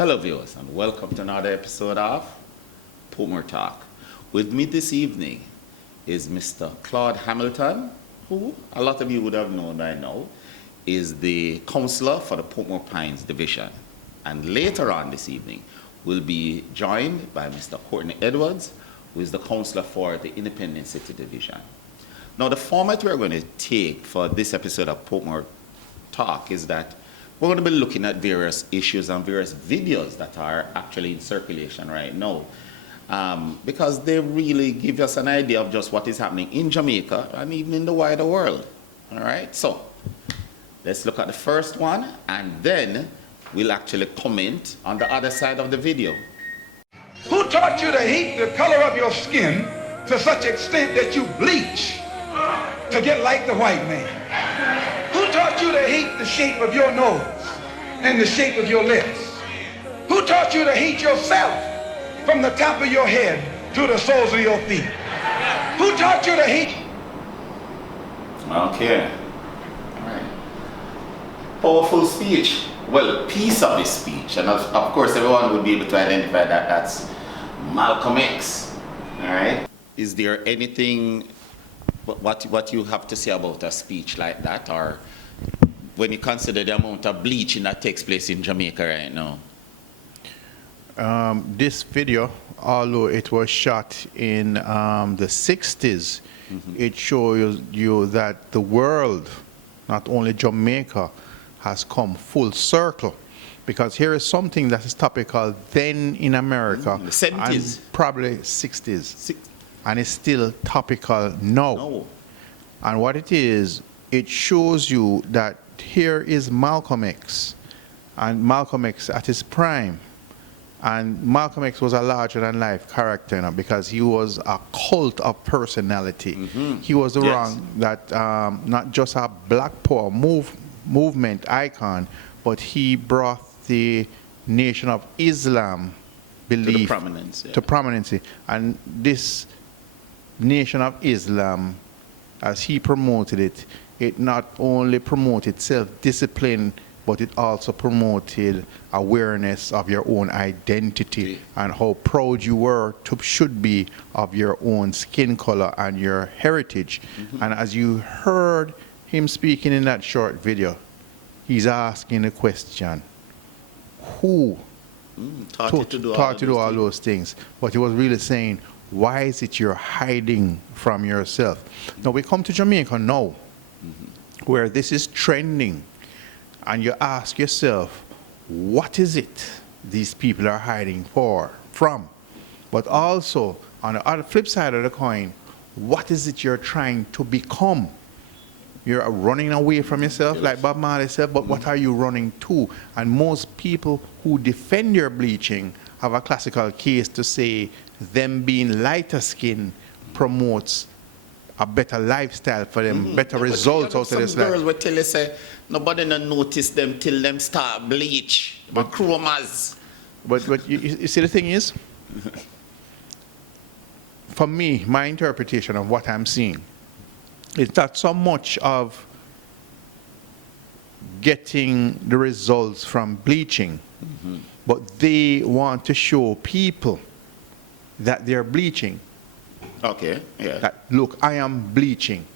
Hello viewers and welcome to another episode of Portmore Talk. With me this evening is Mr. Claude Hamilton, who a lot of you would have known by now is the counselor for the Portmore Pines Division. And later on this evening we'll be joined by Mr. Courtney Edwards, who is the counselor for the Independent City Division. Now the format we're going to take for this episode of Portmore Talk is that we're going to be looking at various issues and various videos that are actually in circulation right now, because they really give us an idea of just what is happening in Jamaica and even in the wider world. All right, so let's look at the first one and then we'll actually comment on the other side of the video. Who taught you to hate the color of your skin to such extent that you bleach to get like the white man? Who taught you to hate the shape of your nose and the shape of your lips? Who taught you to hate yourself from the top of your head to the soles of your feet? Who taught you to hate? Okay. All right. Powerful speech. Well, piece of this speech, and of course everyone would be able to identify that that's Malcolm X. All right. Is there anything what you have to say about a speech like that, or when you consider the amount of bleaching that takes place in Jamaica right now? This video, although it was shot in the 60s, it shows you that the world, not only Jamaica, has come full circle. Because here is something that is topical then in America, the 70s. and probably 60s. And it's still topical now. No. And what it is, it shows you that here is Malcolm X, and Malcolm X at his prime. And Malcolm X was a larger-than-life character, you know, because he was a cult of personality. He was the one that not just a Black Power movement icon, but he brought the Nation of Islam belief to prominence. And this Nation of Islam, as he promoted it, it not only promoted self-discipline, but it also promoted awareness of your own identity and how proud you should be of your own skin color and your heritage. And as you heard him speaking in that short video, he's asking the question, who taught you to do all those things? But he was really saying, why is it you're hiding from yourself? Now we come to Jamaica now, where this is trending, and you ask yourself, what is it these people are hiding from? But also, on the other flip side of the coin, what is it you're trying to become? You're running away from yourself, like Bob Marley said, but what are you running to? And most people who defend your bleaching have a classical case to say them being lighter skin promotes a better lifestyle for them, better results out of this life. Some girls will tell you, say, nobody don't notice them till them start bleach, but chromas. But you see, the thing is, for me, my interpretation of what I'm seeing is not so much of getting the results from bleaching, but they want to show people that they're bleaching. Okay, yeah. That, look, I am bleaching.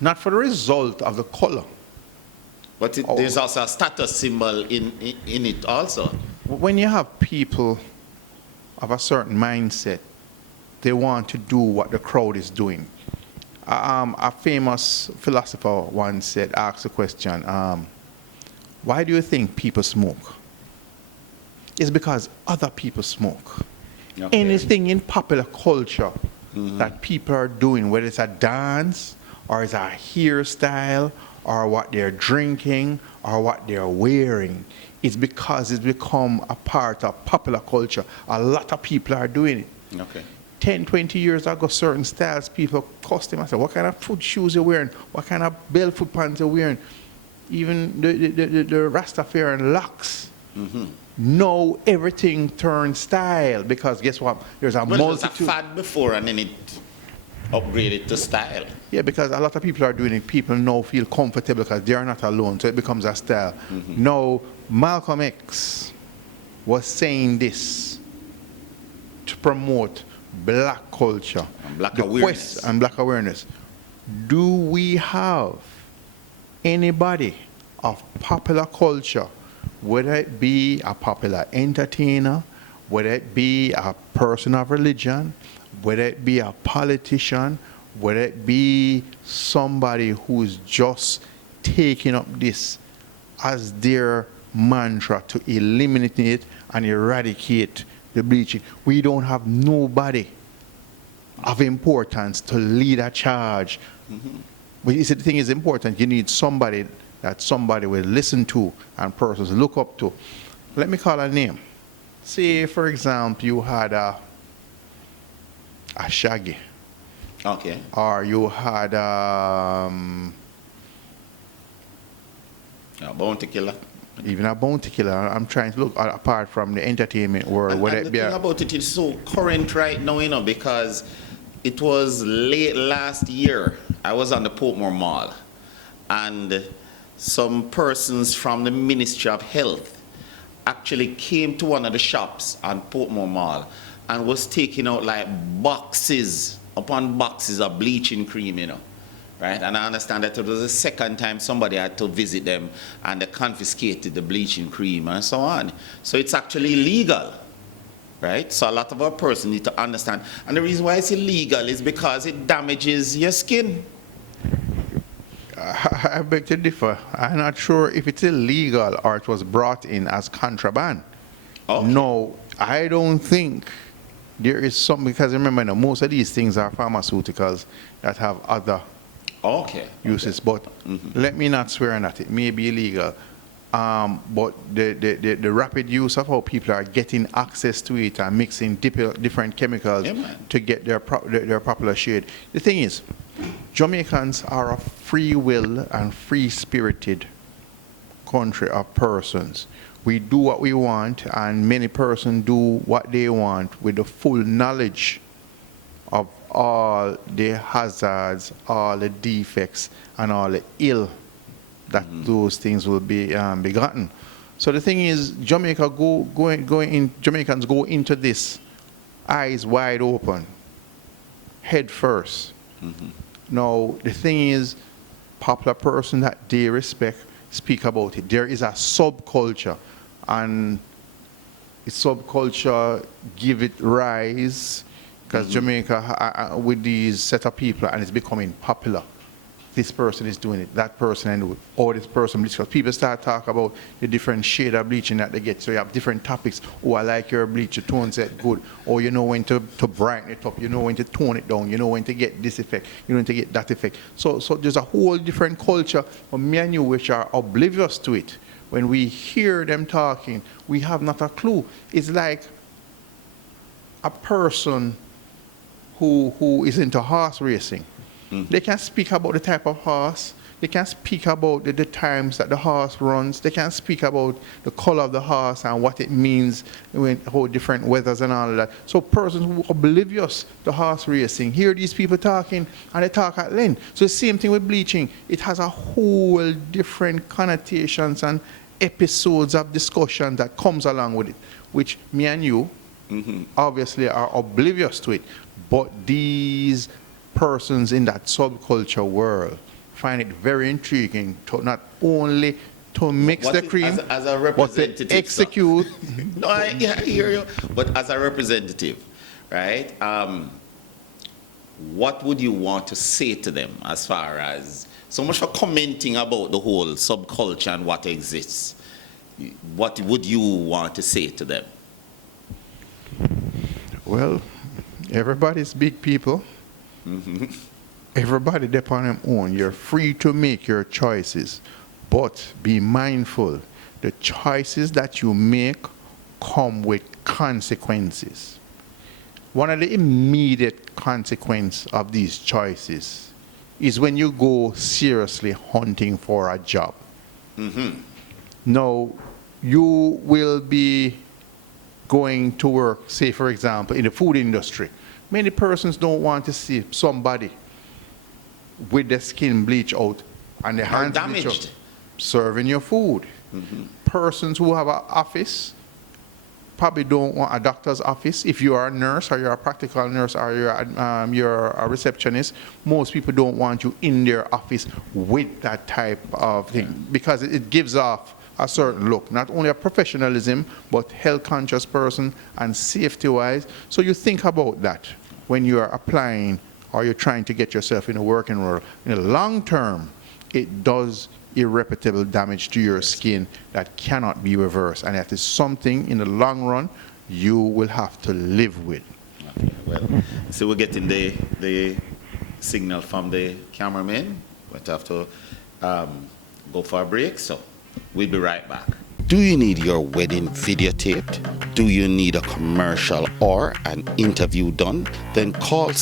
Not for the result of the color. But there's also a status symbol in it also. When you have people of a certain mindset, they want to do what the crowd is doing. A famous philosopher once asked the question, why do you think people smoke? It's because other people smoke. Okay. Anything in popular culture that people are doing, whether it's a dance or it's a hairstyle or what they're drinking or what they're wearing, it's because it's become a part of popular culture. A lot of people are doing it. Okay. 10, 20 years ago, certain styles, people custom. I said, what kind of foot shoes you're wearing? What kind of barefoot pants you're wearing? Even the Rastafarian locks. Now everything turns style, because guess what? There's a multitude. It was a fad before and then it upgraded to style. Yeah, because a lot of people are doing it. People now feel comfortable because they are not alone, so it becomes a style. Now, Malcolm X was saying this to promote black culture And black the awareness. and black awareness. Do we have anybody of popular culture, whether it be a popular entertainer, whether it be a person of religion, whether it be a politician, whether it be somebody who's just taking up this as their mantra to eliminate it and eradicate the bleaching? We don't have nobody of importance to lead a charge. But you see, the thing is important. You need somebody that somebody will listen to and persons look up to. Let me call a name. Say, for example, you had a Shaggy, Okay. or you had A bounty killer. even a bounty killer. I'm trying to look apart from the entertainment world. And, Whether and it the be thing a, about it is so current right now, because it was late last year. I was on the Portmore Mall, and some persons from the Ministry of Health actually came to one of the shops on Portmore Mall and was taking out like boxes upon boxes of bleaching cream, right? And I understand that it was the second time somebody had to visit them and they confiscated the bleaching cream and so on. So it's actually illegal, right? So a lot of our persons need to understand. And the reason why it's illegal is because it damages your skin. I beg to differ. I'm not sure if it's illegal or it was brought in as contraband. Okay. No, I don't think there is some, because remember, most of these things are pharmaceuticals that have other Okay. uses. But let me not swear on that. It may be illegal. But the rapid use of how people are getting access to it and mixing different chemicals Yeah, man. to get their popular shade. The thing is, Jamaicans are a free will and free-spirited country of persons. We do what we want, and many persons do what they want with the full knowledge of all the hazards, all the defects, and all the ill that those things will be begotten. So the thing is, Jamaicans go into this eyes wide open, head first. Now the thing is, popular person that they respect speak about it. There is a subculture, and the subculture give it rise because Jamaica with these set of people, and it's becoming popular. This person is doing it, that person, and or this person, because people start talking about the different shade of bleaching that they get. So you have different topics. Oh, I like your bleach, your tone set good. Or you know when to brighten it up, you know when to tone it down, you know when to get this effect, you know when to get that effect. So there's a whole different culture of me and you which are oblivious to it. When we hear them talking, we have not a clue. It's like a person who is into horse racing. They can speak about the type of horse. They can speak about the times that the horse runs. They can speak about the color of the horse and what it means, how different weathers and all of that. So persons who are oblivious to horse racing hear these people talking, and they talk at length. So the same thing with bleaching. It has a whole different connotations and episodes of discussion that comes along with it, which me and you obviously are oblivious to it. But these persons in that subculture world find it very intriguing to not only to mix the cream, as a but representative, to execute. No, I hear you. But as a representative, right? What would you want to say to them as far as, so much for commenting about the whole subculture and what exists? What would you want to say to them? Well, everybody's big people. Everybody depend on their own. You're free to make your choices, but be mindful. The choices that you make come with consequences. One of the immediate consequences of these choices is when you go seriously hunting for a job. Now, you will be going to work, say for example, in the food industry. Many persons don't want to see somebody with their skin bleach out and their hands bleach damaged, out, serving your food. Persons who have an office probably don't want a doctor's office. If you are a nurse or you're a practical nurse or you're a receptionist, most people don't want you in their office with that type of thing because it gives off a certain look, not only a professionalism, but health-conscious person and safety-wise. So you think about that when you are applying or you're trying to get yourself in a working role. In the long term, it does irreparable damage to your skin that cannot be reversed, and that is something in the long run you will have to live with. Okay, well, so we're getting the signal from the cameraman. We'll have to go for a break, so we'll be right back. Do you need your wedding videotaped? Do you need a commercial or an interview done? Then call